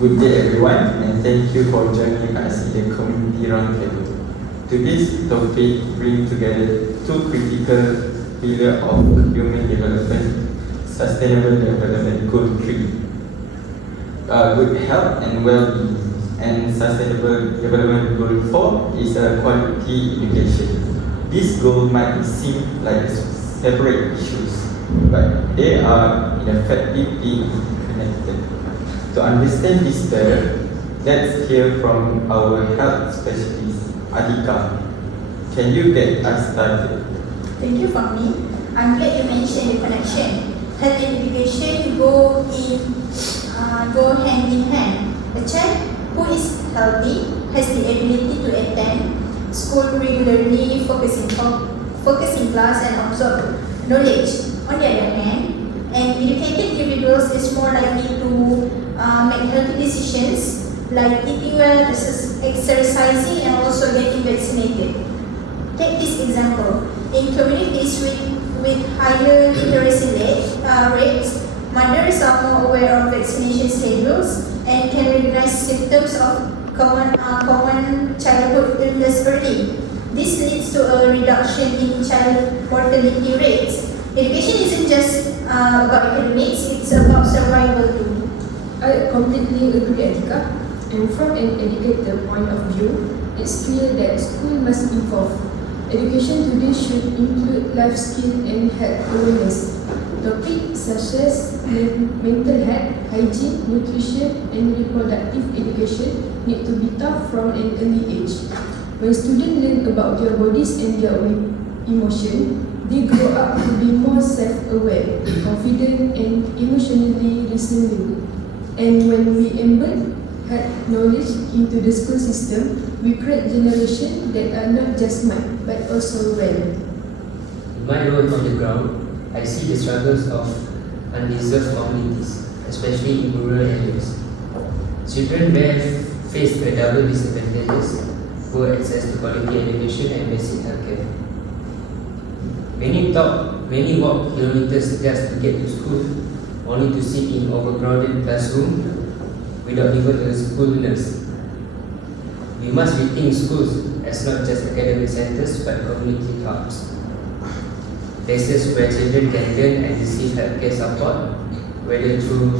Good day everyone, and thank you for joining us in the community roundtable. Today's topic brings together two critical pillars of human development, Sustainable Development Goal 3. Good health and well-being, and Sustainable Development Goal 4 is quality education. This goal might seem like separate issues, but they are effectively connected. To understand this better, let's hear from our health specialist, ATIKAH. Can you get us started? Thank you, Fahmie. I'm glad you mentioned the connection. Health and education go hand in hand. A child who is healthy has the ability to attend school regularly, focus in class and absorb knowledge. On the other hand, an educated individual is more likely to make healthy decisions like eating well, exercising, and also getting vaccinated. Take this example. In communities with higher literacy rates, mothers are more aware of vaccination schedules and can recognize symptoms of common childhood illness early. This leads to a reduction in child mortality rates. Education isn't just about academics, it's about survival too. I completely agree, ATIKAH. And from an educator point of view, it's clear that school must evolve. Education today should include life skill and health awareness. Topics such as mental health, hygiene, nutrition, and reproductive education need to be taught from an early age. When students learn about their bodies and their emotions, they grow up to be more self-aware, confident, and emotionally resilient. And when we embed health knowledge into the school system, we create generations that are not just smart, but also well. In my role on the ground, I see the struggles of undeserved communities, especially in rural areas. Children there face a double disadvantages: poor access to quality education and basic healthcare. Many walk kilometers just to get to school, only to sit in overcrowded classroom without even a school nurse. We must rethink schools as not just academic centers but community hubs. Places where children can learn and receive healthcare support, whether through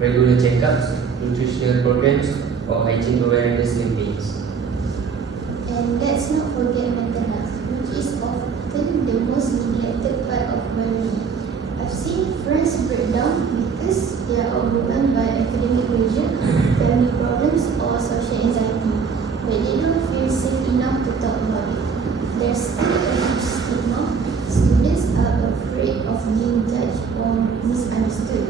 regular checkups, nutritional programs, or hygiene awareness campaigns. And let's not forget mental health, which is often the most neglected part of learning. I've seen friends break down because they are overwhelmed by academic pressure, family problems, or social anxiety, but they don't feel safe enough to talk about it. There's still a huge stigma. Students are afraid of being judged or misunderstood.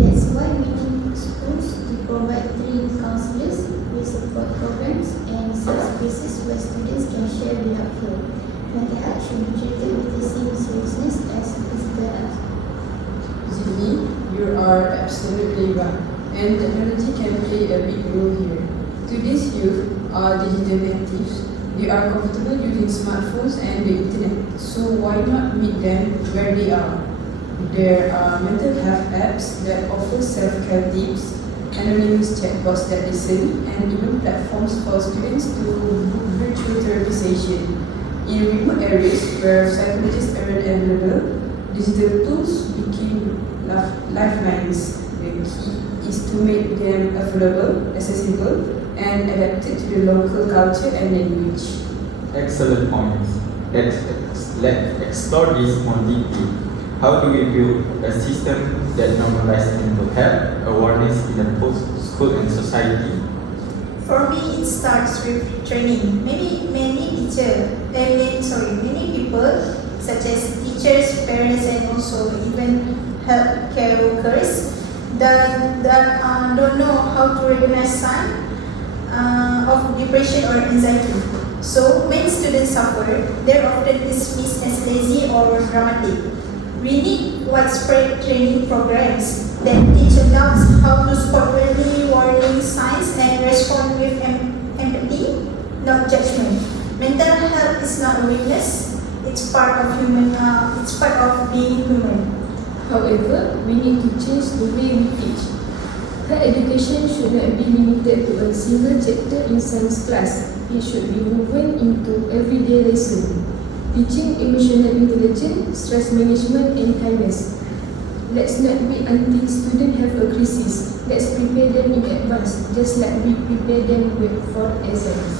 That's why we need schools to provide trained counselors with support programs and safe spaces where students can share without fear. Mental health should be treated with the same seriousness as physical health. ZIDNI, you are absolutely right, and technology can play a big role here. Today's youth are digital natives. They are comfortable using smartphones and the internet, so why not meet them where they are? There are mental health apps that offer self-care tips, anonymous chatbots that listen, and even platforms for students to book virtual therapy sessions. In remote areas where psychologists aren't available, digital tools became lifelines. The key is to make them affordable, accessible, and adapted to the local culture and language. Excellent points. Let's explore this more deeply. How do we build a system that normalizes mental health awareness in a post-school and society? For me, it starts with training. Many people, such as teachers, parents, and also even healthcare workers, don't know how to recognize signs of depression or anxiety. So when students suffer, they're often dismissed as lazy or dramatic. We need widespread training programs that teach adults how to spot early warning signs and respond with empathy, not judgment. Mental health is not a weakness; it's part of being human. However, we need to change the way we teach. Health education should not be limited to a single chapter in science class. It should be woven into everyday lesson. Teaching emotional intelligence, stress management and kindness. Let's not wait until students have a crisis. Let's prepare them in advance, just like we prepare them for exams.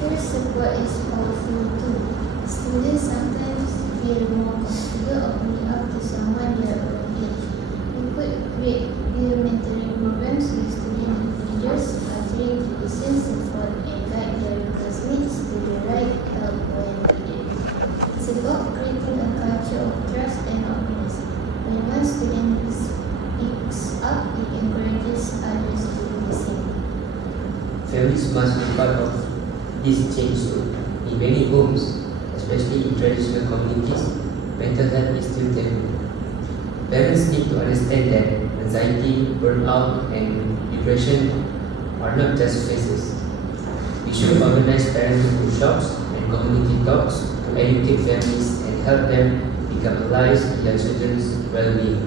Peer support is powerful too. Students sometimes feel more comfortable opening up to someone their own age. We could create peer mentoring programs with student leaders, offering to listen, support and guide their classmates to the right help when needed. It's about creating a culture of trust and openness. When one student speaks up, it encourages others to do the same. Families must be part of this change too. In many homes, especially in traditional communities, mental health is still taboo. Parents need to understand that anxiety, burnout, and depression are not just phases. We should organize parenting workshops and community talks to educate families and help them become allies in their children's well-being.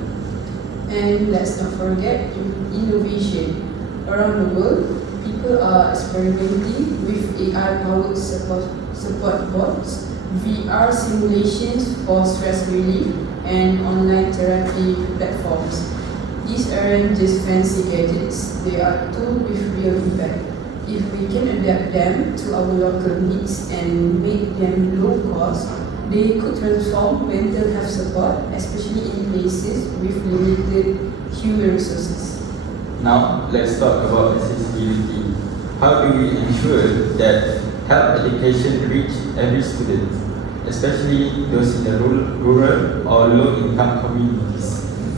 And let's not forget innovation. Around the world, people are experimenting with AI-powered support bots, VR simulations for stress relief, and online therapy platforms. These aren't just fancy gadgets, they are tools with real impact. If we can adapt them to our local needs and make them low cost, they could transform mental health support, especially in places with limited human resources. Now, let's talk about accessibility. How do we ensure that health education reach every student, especially those in the rural or low-income communities?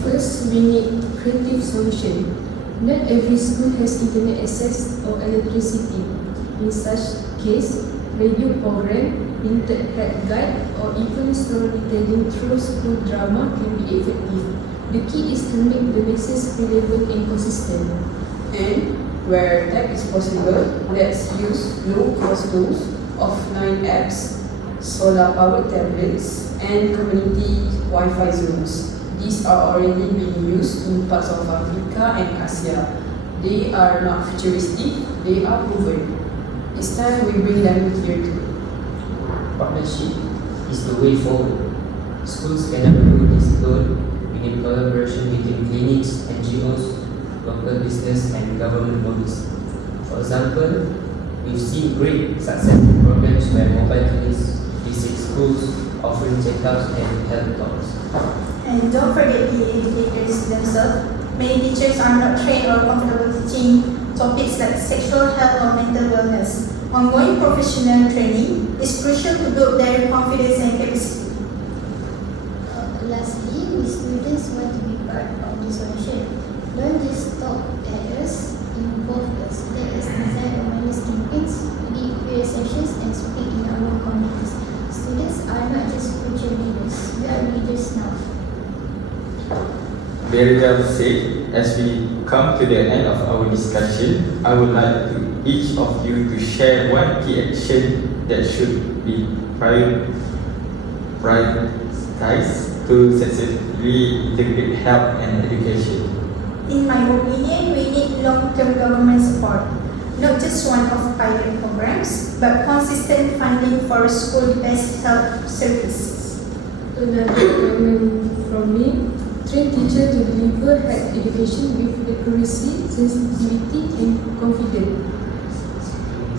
First, we need creative solution. Not every school has internet access or electricity. In such case, radio program, printed health guide, or even storytelling through school drama can be effective. The key is to make the message relevant and consistent. And where tech is possible, let's use low-cost tools, offline apps, solar-powered tablets, and community Wi-Fi zones. These are already being used in parts of Africa and Asia. They are not futuristic, they are proven. It's time we bring them here too. Partnership is the way forward. Schools cannot do this alone. We need collaboration between clinics, NGOs, local business and government bodies. For example, we've seen great success in programs where mobile clinics visit schools offering checkups and health talks. And don't forget the educators themselves. Many teachers are not trained or comfortable teaching topics like sexual health or mental wellness. Ongoing professional training is crucial to build their confidence and capacity. Lastly, we students want to be part of the solution. Don't just talk at us, involve us. Let us design awareness campaigns, lead peer sessions, and speak in our communities. Students are not just future leaders, we are leaders now. Very well said. As we come to the end of our discussion, I would like to each of you to share one key action that should be prioritized to successfully integrate health and education. In my opinion, we need long-term government support, not just one-off pilot programs, but consistent funding for school-based health services. Another requirement from me, train teachers to deliver health education with accuracy, sensitivity and confidence.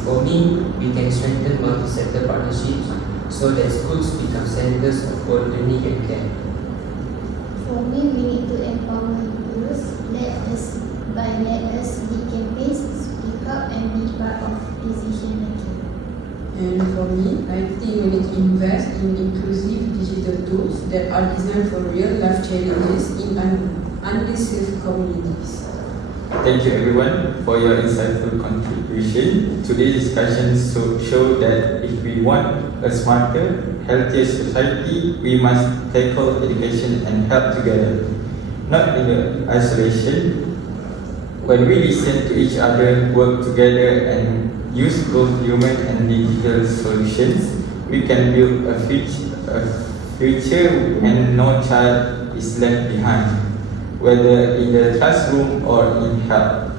For me, we can strengthen multi-sector partnerships so that schools become centers of both learning and care. For me, we need to empower youth. Let us lead campaigns, speak up, and be part of decision making. And for me, I think we need to invest in inclusive digital tools that are designed for real-life challenges in underserved communities. Thank you everyone for your insightful contribution. Today's discussions show that if we want a smarter, healthier society, we must tackle education and health together, not in isolation. When we listen to each other, work together and use both human and digital solutions, we can build a future and no child is left behind. whether in the classroom or in health.